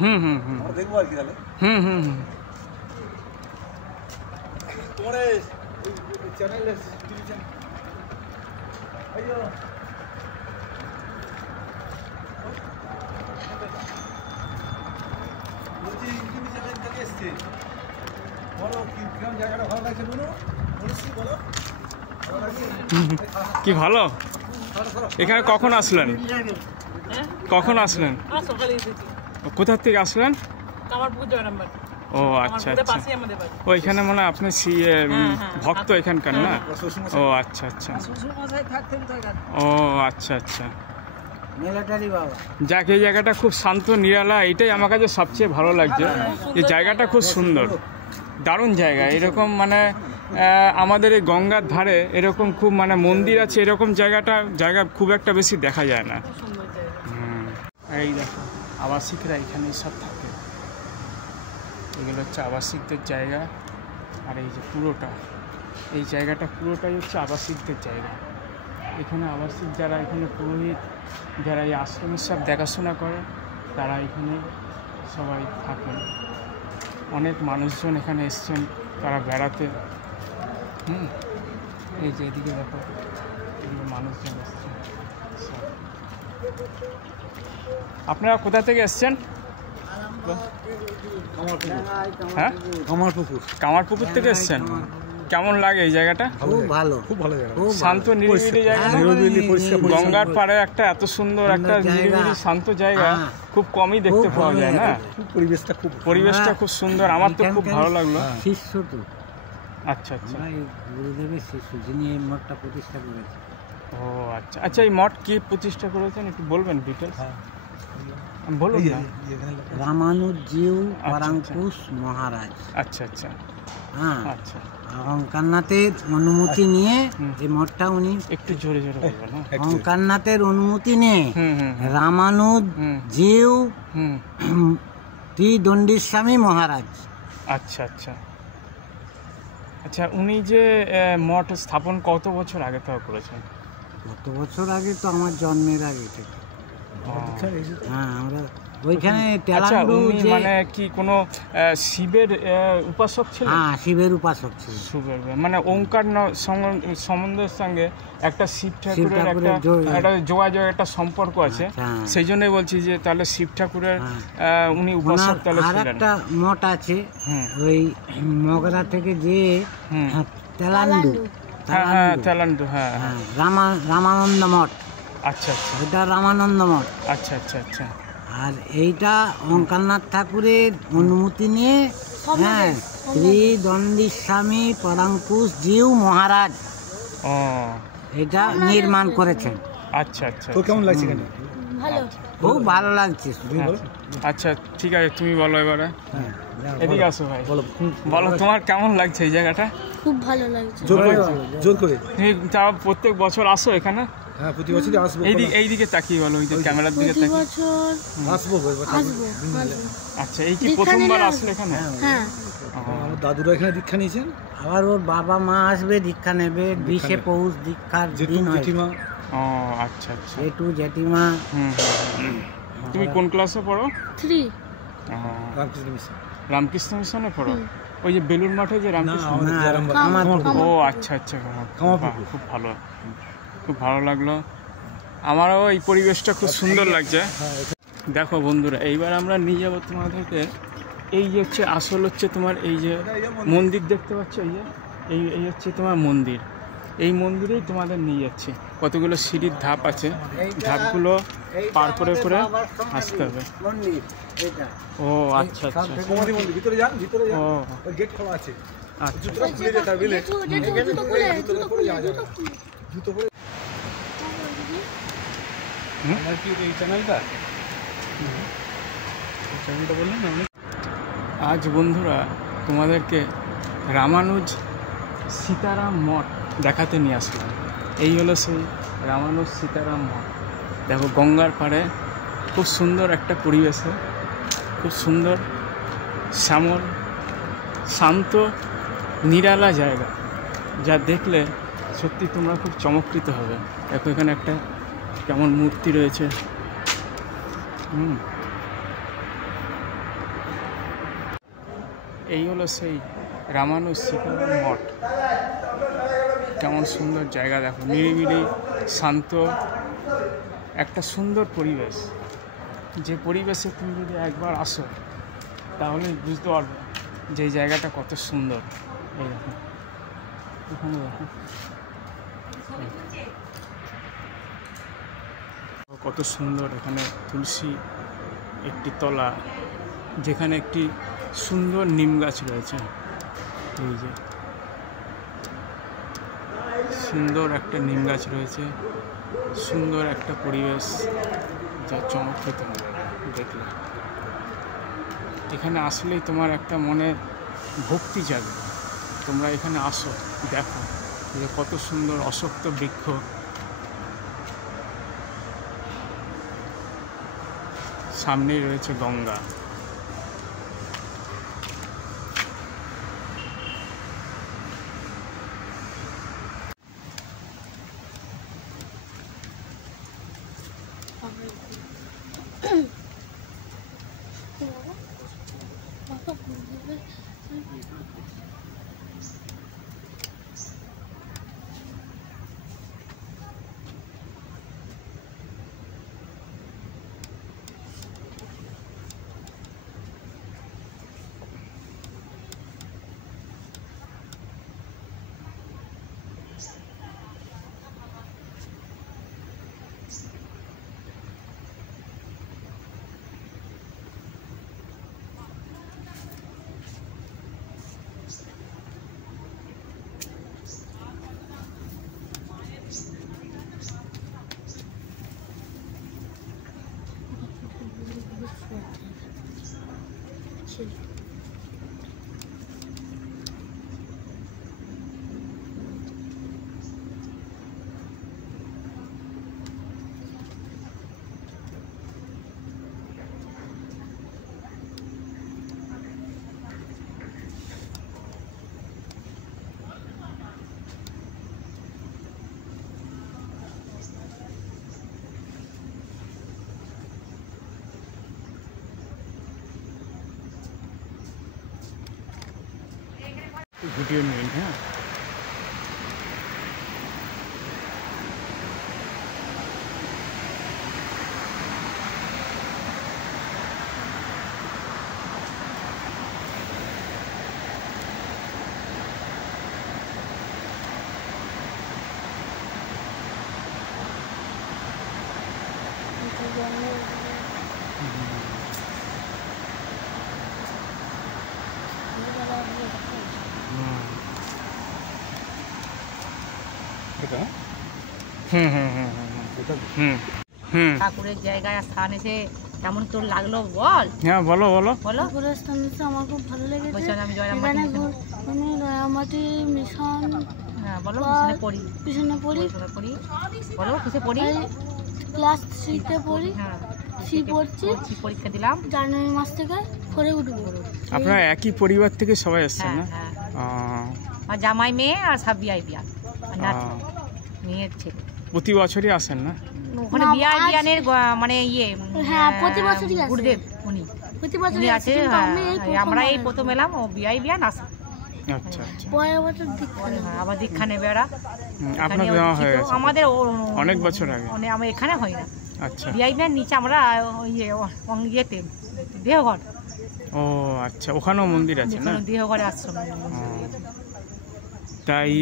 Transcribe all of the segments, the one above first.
হুম হুম হুম দেখবো আর কি তাহলে। হুম হুম হুম তোমার চ্যানেল টিভি চ্যানেল বলছি ইউটিউব চ্যানেল থেকে এসছে, বলো কিরকম জায়গাটা ভালো লাগছে বলো, বলছি বলো কি ভালো। এখানে কখন আসলেন? কখন আসলেন? কোথা থেকে আসলেন? ও আচ্ছা আচ্ছা, ওইখানে মনে আপনি ভক্ত এখানকার না? ও আচ্ছা আচ্ছা, ও আচ্ছা আচ্ছা। যাক, এই জায়গাটা খুব শান্ত নিরালা, এটাই আমার কাছে সবচেয়ে ভালো লাগছে। এই জায়গাটা খুব সুন্দর, দারুণ জায়গা। এরকম মানে আমাদের এই গঙ্গার ধারে এরকম খুব মানে মন্দির আছে, এরকম জায়গা খুব একটা বেশি দেখা যায় না। এই দেখো আবাসিকরা এখানেই সব থাকে, এগুলো হচ্ছে আবাসিকদের জায়গা। আর এই যে এই জায়গাটা পুরোটাই হচ্ছে আবাসিকদের জায়গা। এখানে আবাসিক যারা, এখানে পুরোহিত যারা এই আশ্রমের সব দেখাশোনা করে, তারা এখানে সবাই থাকেন। অনেক মানুষজন এখানে এসছেন তারা বেড়াতে। এই যে এদিকে দেখো মানুষজন এসছেন। আপনারা কোথা থেকে এসছেন? হ্যাঁ, কামারপুকুর থেকে এসছেন। কেমন লাগে এই জায়গাটা? খুব ভালো, খুব ভালো জায়গা, শান্ত নিরিবিলি জায়গা, গঙ্গার পাড়ে একটা এত সুন্দর একটা নিরিবিলি শান্ত জায়গা খুব কমই দেখতে পাওয়া যায় না? পরিবেশটা খুব সুন্দর, আমার তো খুব ভালো লাগলো। শিষ্য তো, আচ্ছা আচ্ছা, গুরুদেবের শিষ্য যিনি এই মঠটা প্রতিষ্ঠা করেছেন। ও আচ্ছা আচ্ছা, এই মঠ কি প্রতিষ্ঠা করেছেন একটু বলবেন ডিটেলস? বলুন না। রামানুজিউ পরাঙ্কুশ মহারাজ। আচ্ছা আচ্ছা, হ্যাঁ আচ্ছা। অঙ্কারনাথের অনুমতি নিয়ে এই মঠটা উনি, একটু জোরে জোরে বলবেন। অঙ্কারনাথের অনুমতি নিয়ে রামানুজ জিউ দণ্ডীস্বামী মহারাজ। আচ্ছা আচ্ছা আচ্ছা, উনি যে মঠ স্থাপন কত বছর আগে থেকে করেছেন? কত বছর আগে? তো আমার জন্মের আগে থেকে। হ্যাঁ, আমরা ওইখানে মানে কি কোনো শিবের উপাসক ছিল? হ্যাঁ, শিবের উপাসক ছিল। মানে ওঙ্কার সম্বন্ধের সঙ্গে একটা শিব ঠাকুরের একটা যোগাযোগ, একটা সম্পর্ক আছে। সেই জন্যই বলছি যে তাহলে শিব ঠাকুরের উনি উপাসক তাহলে ছিলেন। একটা মঠ আছে ওই মগরা থেকে যে তেলান্ডু, হ্যাঁ, রামানন্দ মঠ। আচ্ছা আচ্ছা, এটা রামানন্দ মঠ। আচ্ছা আচ্ছা আচ্ছা। আর এইটা অঙ্কারনাথ ঠাকুরের অনুমতি নিয়ে, হ্যাঁ, শ্রী দণ্ডীস্বামী পরাঙ্কুশ জিউ মহারাজ এটা নির্মাণ করেছেন। আচ্ছা আচ্ছা, তো কেমন লাগছে এখানে? খুব ভালো লাগছে। আচ্ছা ঠিক আছে, তুমি বলো এবারে। এদিকে আসো ভাই, বলো তোমার কেমন লাগছে এই জায়গাটা? খুব ভালো লাগছে। জোর করে তুমি প্রত্যেক বছর আসো এখানে? হ্যাঁ, প্রতি বছরই আসবো। এইদিকে তাকিয়ে বলো, ওই যে ক্যামেরার দিকে তাকিয়ে। আসবো। আচ্ছা, এই কি প্রথমবার আসলে এখানে? হ্যাঁ, আমার দাদুরা এখানে দীক্ষা নিয়েছেন, আবার ওর বাবা মা আসবে দীক্ষা নেবে। 20শে পৌষ দীক্ষার দিন হয়। ও আচ্ছা আচ্ছা, জেঠু জেঠিমা। তুমি কোন ক্লাসে পড়ো? 3। রামকৃষ্ণ মিশনে পড়ো? ওই যে বেলুর মাঠে যে রামকৃষ্ণ। ও আচ্ছা আচ্ছা, খুব ভালো, খুব ভালো লাগলো। আমারও এই পরিবেশটা খুব সুন্দর লাগছে। দেখো বন্ধুরা, এইবার আমরা নিয়ে যাবো তোমাদেরকে। এই যে হচ্ছে আসল হচ্ছে তোমার এই যে মন্দির দেখতে পাচ্ছ, এই হচ্ছে তোমার মন্দির। এই মন্দিরেই তোমাদের নিয়ে যাচ্ছি। কতগুলো সিঁড়ির ধাপ আছে, ধাপগুলো পার করে করে আসতে হবে। ও আচ্ছা আচ্ছা, ভিতরে যান, ও গেট খোলা আছে। আচ্ছা, আজ বন্ধুরা তোমাদেরকে রামানুজ সীতারাম মঠ দেখাতে নিয়ে আসলাম। এই হলো সেই রামানুজ সীতারাম মঠ। দেখো গঙ্গার পাড়ে খুব সুন্দর একটা পরিবেশে, খুব সুন্দর শ্যামল শান্ত নিরালা জায়গা, যা দেখলে সত্যি তোমরা খুব চমৎকৃত হবে। দেখো এখানে একটা কেমন মূর্তি রয়েছে, এই হলো সেই রামানুজ সীতারাম মঠ। কেমন সুন্দর জায়গা দেখো, নিরিবিলি শান্ত একটা সুন্দর পরিবেশ। যে পরিবেশে তুমি যদি একবার আসো তাহলে বুঝতে পারবে যে এই জায়গাটা কত সুন্দর। এই দেখো, এখানে দেখো কত সুন্দর। এখানে তুলসী একটি তলা, যেখানে একটি সুন্দর নিম গাছ রয়েছে। এই যে সুন্দর একটা নিম গাছ রয়েছে, সুন্দর একটা পরিবেশ, যা চমৎকার দেখলে। এখানে আসলেই তোমার একটা মনে ভক্তি জাগে। তোমরা এখানে আসো, দেখো যে কত সুন্দর অশ্বত্থ বৃক্ষ। সামনেই রয়েছে গঙ্গা। ভিডিও নিন, হ্যাঁ। ঠাকুরের জায়গায় স্থান এসে কেমন তোর লাগলো বল? হ্যাঁ বলো বলো বলো। ঠাকুরের স্থান এসে আমার খুব ভালো লেগেছে। আমি এখানে আমি রায়ামাটি মিশন, হ্যাঁ বলো, পিছনে পড়ি। পিছনে পড়ি। বলো কিসে পড়ি? ক্লাস 3-তে পড়ি। হ্যাঁ, সি পড়ছি। পরীক্ষা দিলাম জানুয়ারি মাস থেকে করে উঠবো। আপনারা একই পরিবার থেকে সবাই এসছেন না? হ্যাঁ, আর জামাই মেয়ে আর সব বিয়াই বিয়া, মেয়ের ছেলে। প্রতি বছরই আসেন না? ওখানে বিয়াই বিয়ানের মানে ইয়ে, হ্যাঁ প্রতি বছরই আসে। গুরুদেব উনি প্রতি বছরই আছে। আমরা এই প্রথম এলাম, ও বিয়াই বিয়ান আসে। আচ্ছা আচ্ছা। পরের বছর দীক্ষা নেব। আবার দীক্ষা নেবে ওরা। আপনার দেওয়া হয়ে গেছে আমাদের অনেক বছর আগে? আমরা এখানে হয় না। আচ্ছা। বিয়াই বিয়ান নিচে আমরা ইয়েতে দেহঘর। ও আচ্ছা, ওখানেও মন্দির আছে না? দেহঘরে আশ্রম। তাই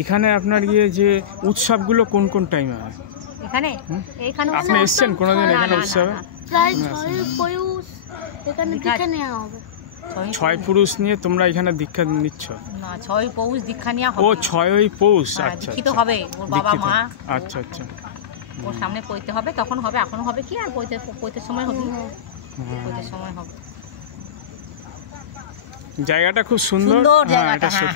এখানে আপনার যে উৎসবগুলো কোন কোন টাইমে হয় এখানে? আপনি এসছেন কোনোদিন এখানে উৎসবে? প্রায় 6 পুরুষ এখানে দীক্ষা নেওয়া হবে। 6 পুরুষ নিয়ে তোমরা এখানে দীক্ষা নিচ্ছ? না, 6 পৌষ দীক্ষা নেওয়া হবে। ও 6ই পৌষ। আচ্ছা, দীক্ষিত হবে ওর বাবা মা। আচ্ছা আচ্ছা। ওর সামনে পড়তে হবে, তখন হবে। এখন হবে কি, আর পড়তে সময় হবে, পড়তে সময় হবে। জায়গাটা খুব সুন্দর। জায়গাটা, হ্যাঁ।